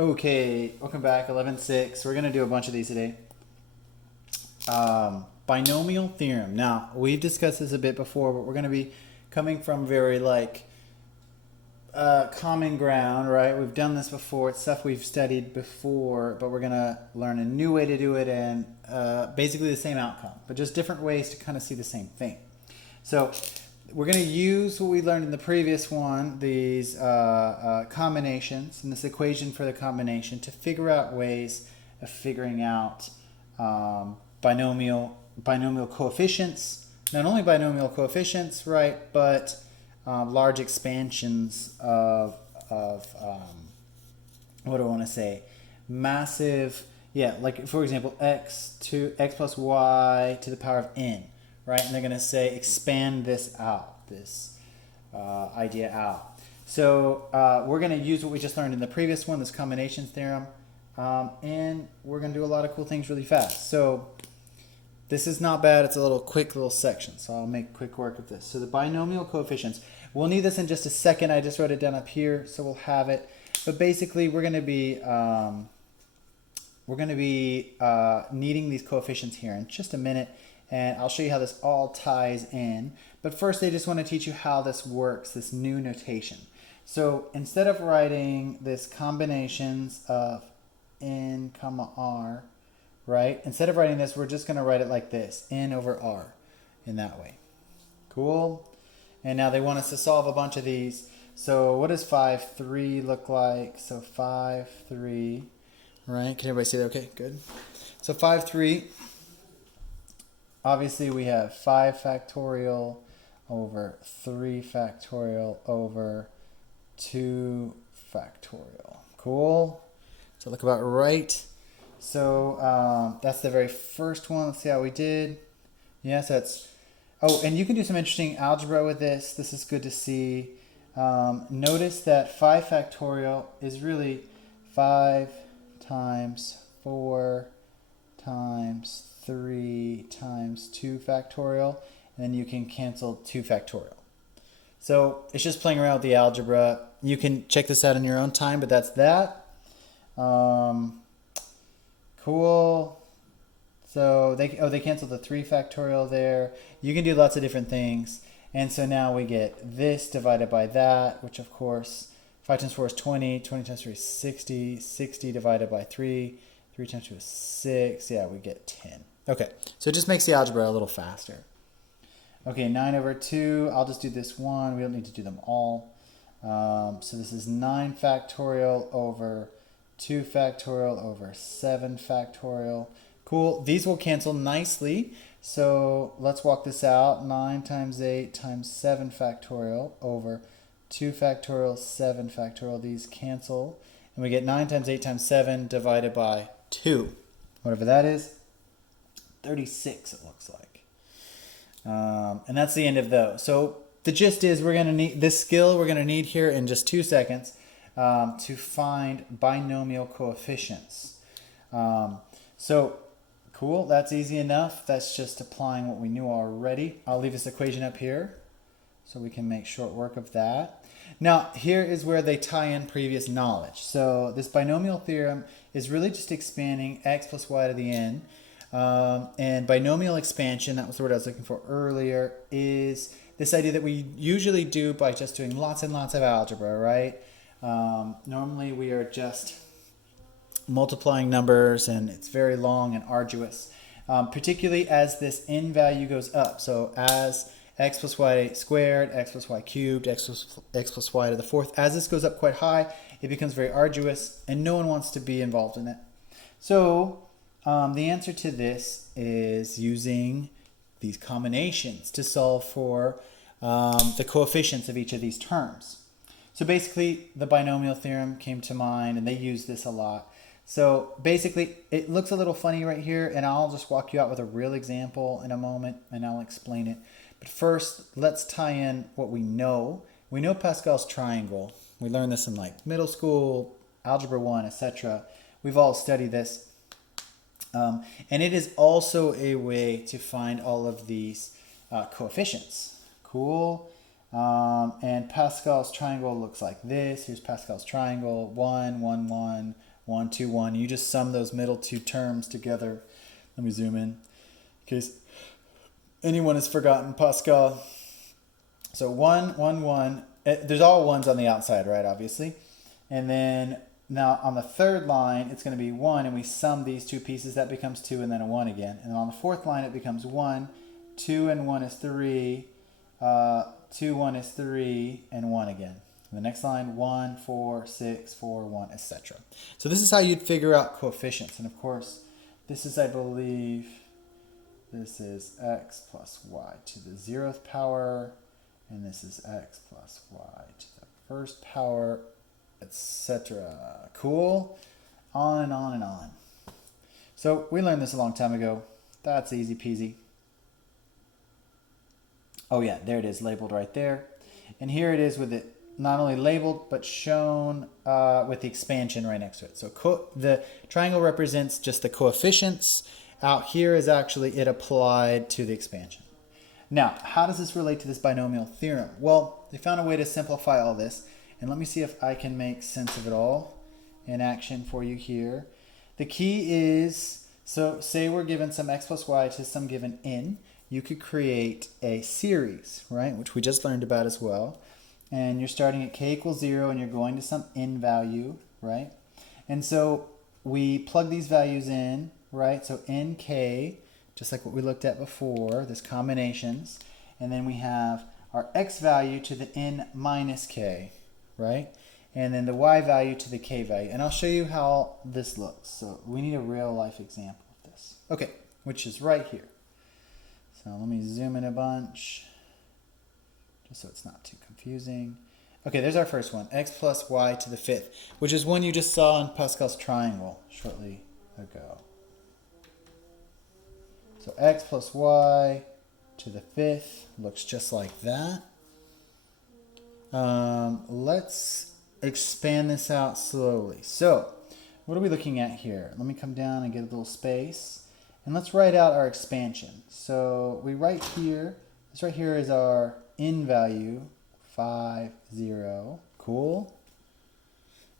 Okay, welcome back. 11.6. We're going to do a bunch of these today. Binomial theorem. Now, we've discussed this a bit before, but we're going to be coming from very common ground, right? We've done this before. It's stuff we've studied before, but we're going to learn a new way to do it and basically the same outcome, but just different ways to kind of see the same thing. So we're going to use what we learned in the previous one, these combinations and this equation for the combination to figure out ways of figuring out binomial coefficients. Not only binomial coefficients, right, but large expansions of what do I want to say? Massive, yeah, like for example, x plus y to the power of n. Right, and they're going to say expand this out, this idea out. So we're going to use what we just learned in the previous one, this combination theorem, and we're going to do a lot of cool things really fast. So this is not bad. It's a quick little section, so I'll make quick work of this. So the binomial coefficients, we'll need this in just a second. I just wrote it down up here, so we'll have it. But basically, we're going to be needing these coefficients here in just a minute. And I'll show you how this all ties in. But first, I just want to teach you how this works, this new notation. So instead of writing this combinations of n comma r, right? Instead of writing this, we're just going to write it like this, n over r, in that way. Cool? And now they want us to solve a bunch of these. So what does 5, 3 look like? So 5, 3, right? Can everybody see that? Okay, good. So 5, 3. Obviously, we have 5 factorial over 3 factorial over 2 factorial. Cool? So look about right. So that's the very first one. Let's see how we did. Yes, that's... Oh, and you can do some interesting algebra with this. This is good to see. Notice that 5 factorial is really 5 times 4 times 3 times 2 factorial, and then you can cancel 2 factorial. So it's just playing around with the algebra. You can check this out in your own time, but that's that. Cool. So they canceled the 3 factorial there. You can do lots of different things. And so now we get this divided by that, which of course 5 times 4 is 20, 20 times 3 is 60, 60 divided by 3, 3 times 2 is 6, yeah, we get 10. Okay, so it just makes the algebra a little faster. Okay, 9 over 2, I'll just do this one. We don't need to do them all. So this is 9 factorial over 2 factorial over 7 factorial. Cool, these will cancel nicely. So let's walk this out. 9 times 8 times 7 factorial over 2 factorial, 7 factorial. These cancel. And we get 9 times 8 times 7 divided by 2. Whatever that is. 36 it looks like. And that's the end of those. So the gist is we're going to need this skill we're going to need here in just 2 seconds to find binomial coefficients. So cool, that's easy enough. That's just applying what we knew already. I'll leave this equation up here so we can make short work of that. Now here is where they tie in previous knowledge. So this binomial theorem is really just expanding x plus y to the n. And binomial expansion, that was the word I was looking for earlier, is this idea that we usually do by just doing lots and lots of algebra, right? Normally we are just multiplying numbers and it's very long and arduous, particularly as this n value goes up. So as x plus y squared, x plus y cubed, x plus y to the fourth, as this goes up quite high, it becomes very arduous and no one wants to be involved in it. So the answer to this is using these combinations to solve for the coefficients of each of these terms. So basically, the binomial theorem came to mind, and they use this a lot. So basically, it looks a little funny right here, and I'll just walk you out with a real example in a moment, and I'll explain it. But first, let's tie in what we know. We know Pascal's triangle. We learned this in like middle school, Algebra 1, etc. We've all studied this. And it is also a way to find all of these coefficients. Cool. And Pascal's triangle looks like this. Here's Pascal's triangle. 1, 1, 1, 1, 2, 1. You just sum those middle two terms together. Let me zoom in in case anyone has forgotten Pascal. So 1, 1, 1. There's all ones on the outside, right, obviously. And then now on the third line, it's going to be 1, and we sum these two pieces. That becomes 2, and then a 1 again. And then on the fourth line, it becomes 1. 2 and 1 is 3. 2, 1 is 3, and 1 again. And the next line, 1, 4, 6, 4, 1, etc. So this is how you'd figure out coefficients. And of course, this is, I believe, this is x plus y to the 0th power. And this is x plus y to the first power, etc. Cool? On and on and on. So we learned this a long time ago. That's easy peasy. Oh yeah, there it is, labeled right there. And here it is with it not only labeled, but shown with the expansion right next to it. So the triangle represents just the coefficients. Out here is actually it applied to the expansion. Now, how does this relate to this binomial theorem? Well, they found a way to simplify all this. And let me see if I can make sense of it all in action for you here. The key is, so say we're given some x plus y to some given n. You could create a series, right, which we just learned about as well. And you're starting at k equals 0 and you're going to some n value, right? And so we plug these values in, right? So nk, just like what we looked at before, this combinations. And then we have our x value to the n minus k, right? And then the y value to the k value. And I'll show you how this looks. So we need a real life example of this. Okay, which is right here. So let me zoom in a bunch, just so it's not too confusing. Okay, there's our first one, x plus y to the 5th, which is one you just saw in Pascal's triangle shortly ago. So x plus y to the 5th looks just like that. Let's expand this out slowly. So what are we looking at here? Let me come down and get a little space. And let's write out our expansion. So we write here, this right here is our n value, 5, 0. Cool.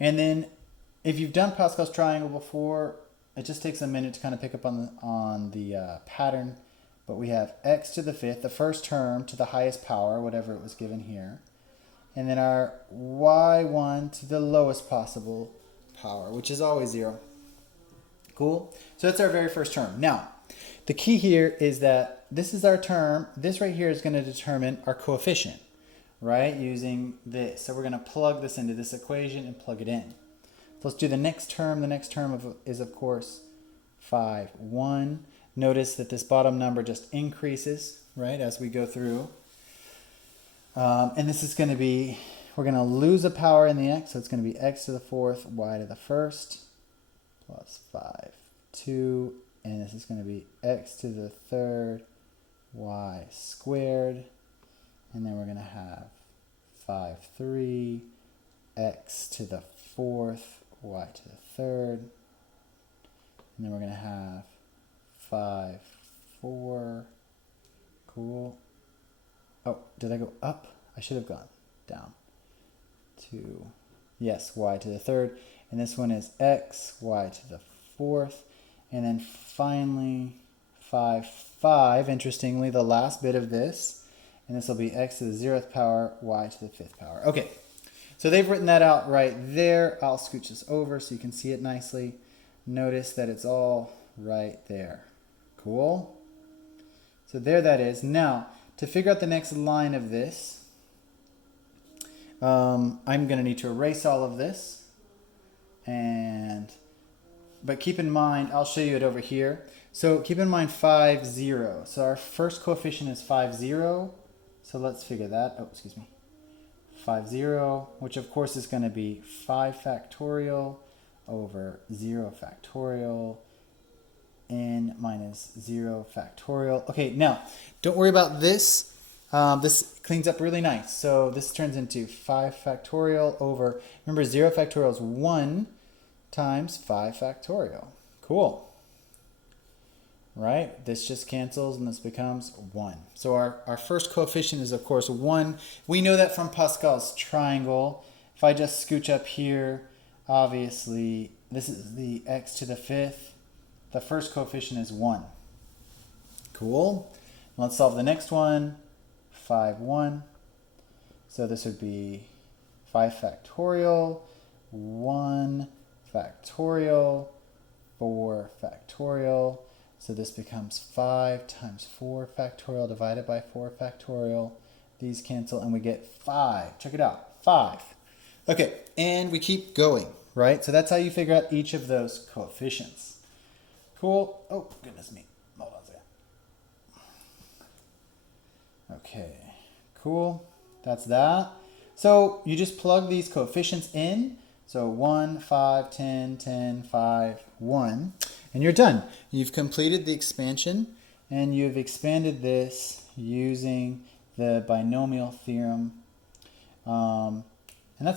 And then if you've done Pascal's triangle before, it just takes a minute to kind of pick up on the pattern. But we have x to the 5th, the first term to the highest power, whatever it was given here. And then our y1 to the lowest possible power, which is always 0. Cool? So that's our very first term. Now, the key here is that this is our term. This right here is going to determine our coefficient, right? Using this. So we're going to plug this into this equation and plug it in. So let's do the next term. The next term is, of course, 5, 1. Notice that this bottom number just increases, right, as we go through. And this is going to be, we're going to lose a power in the x. So it's going to be x to the 4th, y to the 1st. Plus 5, 2, and this is going to be x to the 3rd, y squared, and then we're going to have 5, 3, x to the 4th, y to the 3rd, and then we're going to have 5, 4, cool. Oh, did I go up? I should have gone down. 2, yes, y to the 3rd. And this one is x, y to the 4th. And then finally, 5, 5. Interestingly, the last bit of this. And this will be x to the 0th power, y to the 5th power. Okay, so they've written that out right there. I'll scooch this over so you can see it nicely. Notice that it's all right there. Cool? So there that is. Now, to figure out the next line of this, I'm going to need to erase all of this. But keep in mind, I'll show you it over here. So keep in mind 5, 0. So our first coefficient is 5, 0. So let's figure that. Oh, excuse me. 5, 0, which of course is going to be 5 factorial over 0 factorial n minus 0 factorial. Okay, now don't worry about this. This cleans up really nice. So this turns into 5 factorial over, remember 0 factorial is 1 times 5 factorial. Cool. Right? This just cancels and this becomes 1. So our first coefficient is, of course, 1. We know that from Pascal's triangle. If I just scooch up here, obviously this is the x to the fifth. The first coefficient is 1. Cool. Let's solve the next one. 5, 1. So this would be 5 factorial, 1 factorial, 4 factorial. So this becomes 5 times 4 factorial divided by 4 factorial. These cancel and we get 5. Check it out, 5. Okay, and we keep going, right? So that's how you figure out each of those coefficients. Cool. Oh, goodness me. Hold on a second. Okay, cool. That's that. So you just plug these coefficients in. So 1, 5, 10, 10, 5, 1. And you're done. You've completed the expansion and you've expanded this using the binomial theorem. And that's it.